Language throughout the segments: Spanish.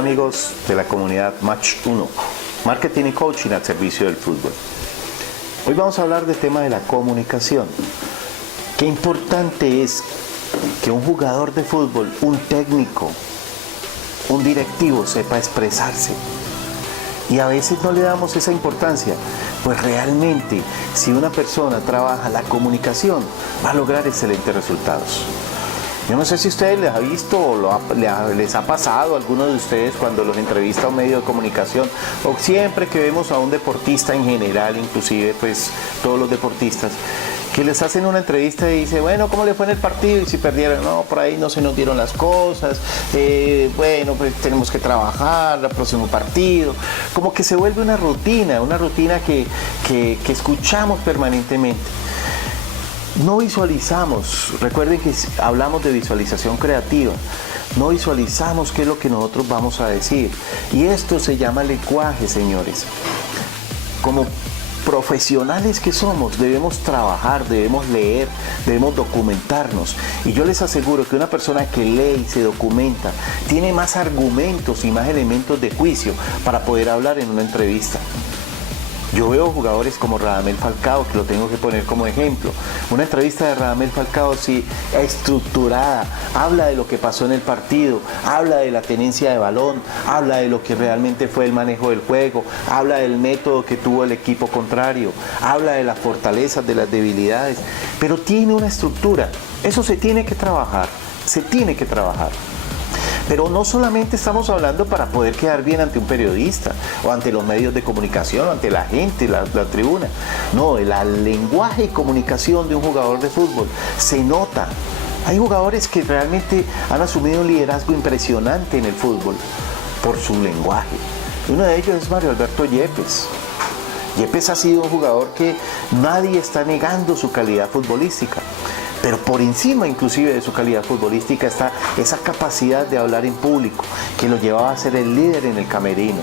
amigos de la comunidad Match 1? Marketing y coaching al servicio del fútbol. Hoy vamos a hablar del tema de la comunicación. Qué importante es que un jugador de fútbol, un técnico, un directivo sepa expresarse. Y a veces no le damos esa importancia. Pues realmente, si una persona trabaja la comunicación, va a lograr excelentes resultados. Yo no sé si a ustedes les ha visto o les ha pasado a algunos de ustedes cuando los entrevista un medio de comunicación, o siempre que vemos a un deportista en general, inclusive pues todos los deportistas, que les hacen una entrevista y dice, bueno, ¿cómo le fue en el partido? Y si perdieron, no, por ahí no se nos dieron las cosas, bueno, pues tenemos que trabajar, el próximo partido. Como que se vuelve una rutina que escuchamos permanentemente. No visualizamos, recuerden que hablamos de visualización creativa, no visualizamos qué es lo que nosotros vamos a decir. Y esto se llama lenguaje, señores. Como profesionales que somos, debemos trabajar, debemos leer, debemos documentarnos. Y yo les aseguro que una persona que lee y se documenta tiene más argumentos y más elementos de juicio para poder hablar en una entrevista. Yo veo jugadores como Radamel Falcao, que lo tengo que poner como ejemplo. Una entrevista de Radamel Falcao, sí, estructurada, habla de lo que pasó en el partido, habla de la tenencia de balón, habla de lo que realmente fue el manejo del juego, habla del método que tuvo el equipo contrario, habla de las fortalezas, de las debilidades, pero tiene una estructura. Eso se tiene que trabajar, se tiene que trabajar. Pero no solamente estamos hablando para poder quedar bien ante un periodista o ante los medios de comunicación, ante la gente, la tribuna. No, el lenguaje y comunicación de un jugador de fútbol se nota. Hay jugadores que realmente han asumido un liderazgo impresionante en el fútbol por su lenguaje. Uno de ellos es Mario Alberto Yepes. Yepes ha sido un jugador que nadie está negando su calidad futbolística. Pero por encima inclusive de su calidad futbolística está esa capacidad de hablar en público que lo llevaba a ser el líder en el camerino.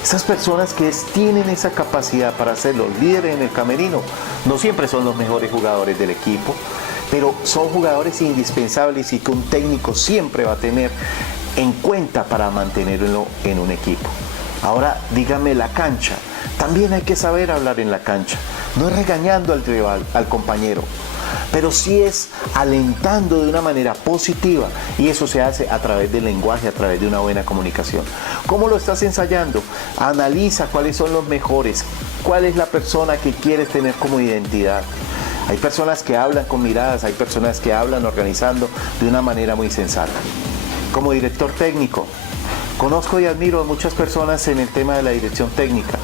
Esas personas que tienen esa capacidad para ser los líderes en el camerino no siempre son los mejores jugadores del equipo, pero son jugadores indispensables y que un técnico siempre va a tener en cuenta para mantenerlo en un equipo. Ahora dígame la cancha. También hay que saber hablar en la cancha. No es regañando al rival, al compañero, pero sí es alentando de una manera positiva, y eso se hace a través del lenguaje, a través de una buena comunicación. ¿Cómo lo estás ensayando? Analiza cuáles son los mejores, cuál es la persona que quieres tener como identidad. Hay personas que hablan con miradas, hay personas que hablan organizando de una manera muy sensata. Como director técnico, conozco y admiro a muchas personas en el tema de la dirección técnica,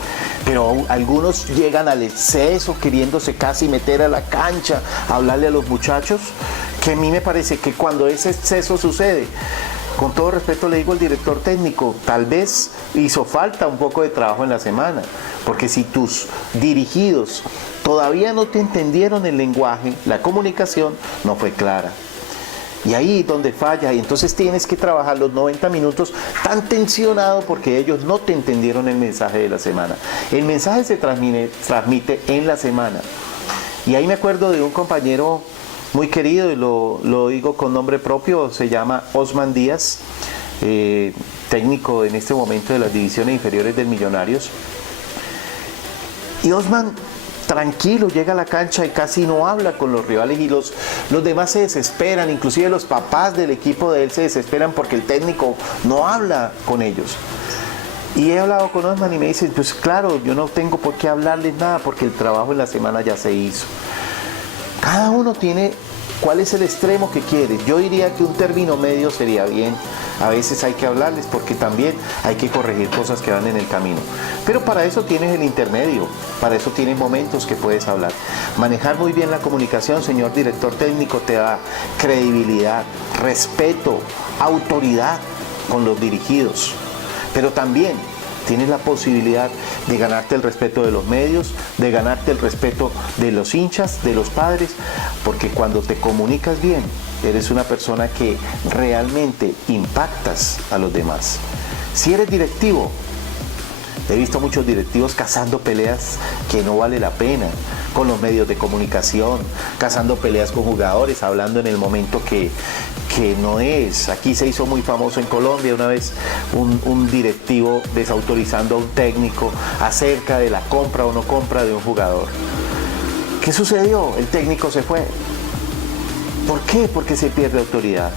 pero algunos llegan al exceso, queriéndose casi meter a la cancha, a hablarle a los muchachos, que a mí me parece que cuando ese exceso sucede, con todo respeto le digo al director técnico, tal vez hizo falta un poco de trabajo en la semana, porque si tus dirigidos todavía no te entendieron el lenguaje, la comunicación no fue clara. Y ahí es donde falla, y entonces tienes que trabajar los 90 minutos tan tensionado porque ellos no te entendieron el mensaje de la semana. El mensaje se transmite en la semana. Y ahí me acuerdo de un compañero muy querido, y lo digo con nombre propio, se llama Osman Díaz, técnico en este momento de las divisiones inferiores del Millonarios. Y Osman, tranquilo, llega a la cancha y casi no habla con los rivales, y los demás se desesperan, inclusive los papás del equipo de él se desesperan porque el técnico no habla con ellos. Y he hablado con Osman y me dice, pues claro, yo no tengo por qué hablarles nada porque el trabajo en la semana ya se hizo. Cada uno tiene cuál es el extremo que quiere. Yo diría que un término medio sería bien. A veces hay que hablarles porque también hay que corregir cosas que van en el camino. Pero para eso tienes el intermedio, para eso tienes momentos que puedes hablar. Manejar muy bien la comunicación, señor director técnico, te da credibilidad, respeto, autoridad con los dirigidos. Pero también tienes la posibilidad de ganarte el respeto de los medios, de ganarte el respeto de los hinchas, de los padres, porque cuando te comunicas bien, eres una persona que realmente impactas a los demás. Si eres directivo, he visto muchos directivos cazando peleas que no vale la pena con los medios de comunicación, cazando peleas con jugadores, hablando en el momento que que no es. Aquí se hizo muy famoso en Colombia una vez un directivo desautorizando a un técnico acerca de la compra o no compra de un jugador. ¿Qué sucedió? El técnico se fue. ¿Por qué? Porque se pierde autoridad.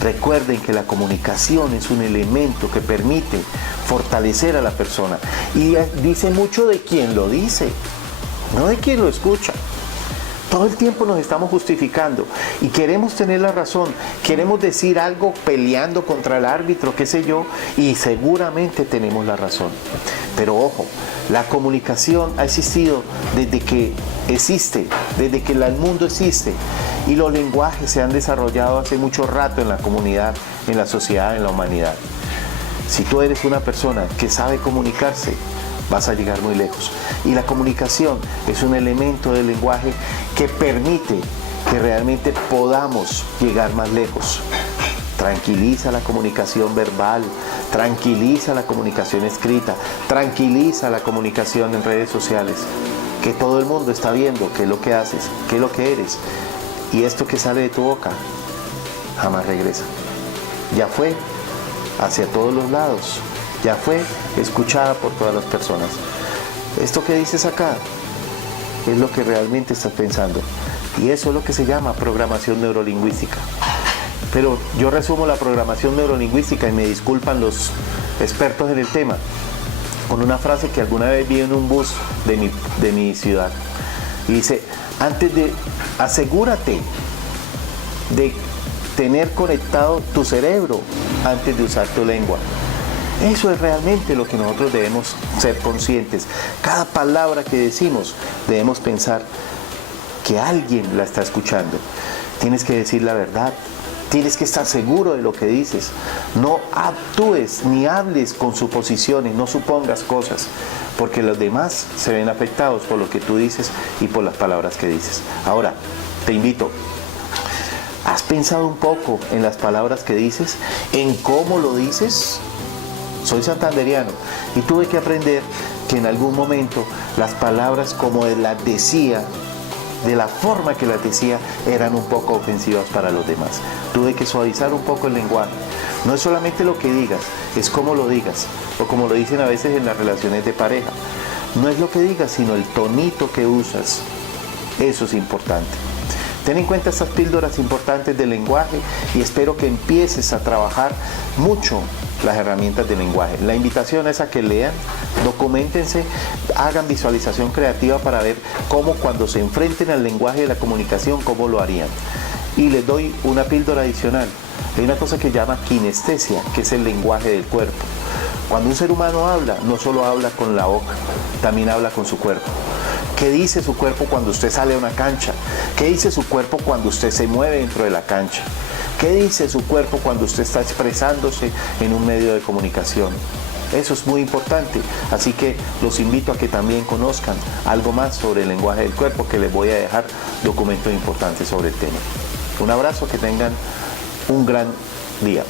Recuerden que la comunicación es un elemento que permite fortalecer a la persona. Y dice mucho de quien lo dice, no de quien lo escucha. Todo el tiempo nos estamos justificando y queremos tener la razón, queremos decir algo peleando contra el árbitro, qué sé yo, y seguramente tenemos la razón. Pero ojo, la comunicación ha existido desde que existe, desde que el mundo existe, y los lenguajes se han desarrollado hace mucho rato en la comunidad, en la sociedad, en la humanidad. Si tú eres una persona que sabe comunicarse, vas a llegar muy lejos. Y la comunicación es un elemento del lenguaje que permite que realmente podamos llegar más lejos. Tranquiliza la comunicación verbal, tranquiliza la comunicación escrita, tranquiliza la comunicación en redes sociales, que todo el mundo está viendo qué es lo que haces, qué es lo que eres, y esto que sale de tu boca jamás regresa. Ya fue hacia todos los lados, ya fue escuchada por todas las personas. Esto que dices acá es lo que realmente estás pensando, y eso es lo que se llama programación neurolingüística. Pero yo resumo la programación neurolingüística, y me disculpan los expertos en el tema, con una frase que alguna vez vi en un bus de mi ciudad, y dice: asegúrate de tener conectado tu cerebro antes de usar tu lengua. Eso es realmente lo que nosotros debemos ser conscientes. Cada palabra que decimos debemos pensar que alguien la está escuchando. Tienes que decir la verdad. Tienes que estar seguro de lo que dices. No actúes ni hables con suposiciones, no supongas cosas, porque los demás se ven afectados por lo que tú dices y por las palabras que dices. Ahora, te invito. ¿Has pensado un poco en las palabras que dices? ¿En cómo lo dices? Soy santanderiano y tuve que aprender que en algún momento las palabras como las decía, de la forma que las decía, eran un poco ofensivas para los demás. Tuve que suavizar un poco el lenguaje. No es solamente lo que digas, es cómo lo digas, o como lo dicen a veces en las relaciones de pareja. No es lo que digas, sino el tonito que usas. Eso es importante. Ten en cuenta estas píldoras importantes del lenguaje y espero que empieces a trabajar mucho las herramientas del lenguaje. La invitación es a que lean, documentense, hagan visualización creativa para ver cómo cuando se enfrenten al lenguaje de la comunicación, cómo lo harían. Y les doy una píldora adicional. Hay una cosa que se llama kinestesia, que es el lenguaje del cuerpo. Cuando un ser humano habla, no solo habla con la boca, también habla con su cuerpo. ¿Qué dice su cuerpo cuando usted sale a una cancha? ¿Qué dice su cuerpo cuando usted se mueve dentro de la cancha? ¿Qué dice su cuerpo cuando usted está expresándose en un medio de comunicación? Eso es muy importante, así que los invito a que también conozcan algo más sobre el lenguaje del cuerpo, que les voy a dejar documentos importantes sobre el tema. Un abrazo, que tengan un gran día.